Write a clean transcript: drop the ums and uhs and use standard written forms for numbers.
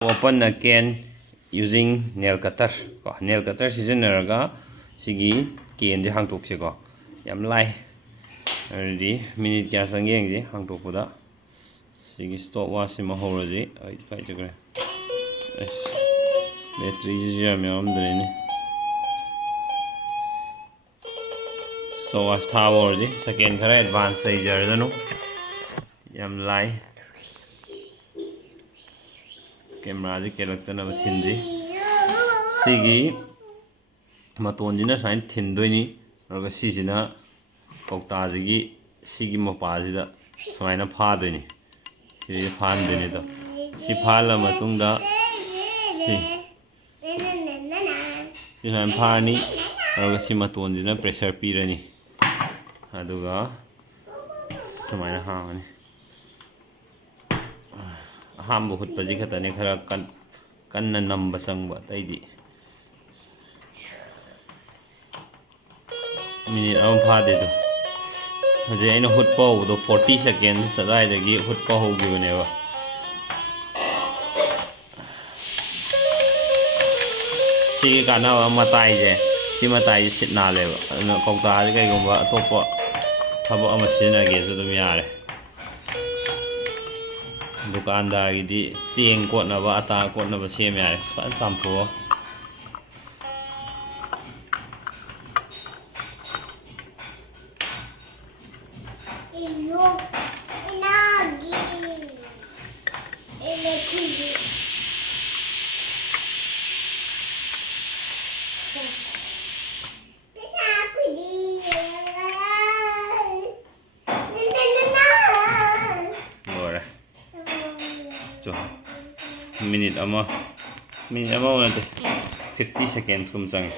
Open a can using nail cutter. Nail cutter sizinaraga sigi can je hangtokse ko. Yam lai. Already minute kya sang yengji hangtokpoda. Sigi stopwatch sima horoji. Ai kai jagre. Battery ji jam yamdreni. Stopwatch tha horoji. Second khara advance sai jardano. Yam lai. Camera ji kelakta na sinji sigi maton jina sain thindoi ni aruga sisina kokta ji sigi mapa ji da saina pha doi ni si phan doi ni da si phala matungda si sain pha ni aruga si maton jina pressure pi rani aduga samaina hangani ham bahut baji khatane khara kanna namba sangba taidi minute am phade do haje aina hutpa do 40 seconds sadai dagi hutpa hogibane ba si kana matai je si matai sitna le ba kokta ji kai gumba atopa thabo ama sina ge su dum yare दुकानदार की Cheng कोटनब अता कोटनब same यारे fun चामथो minute ama 50 seconds kum sang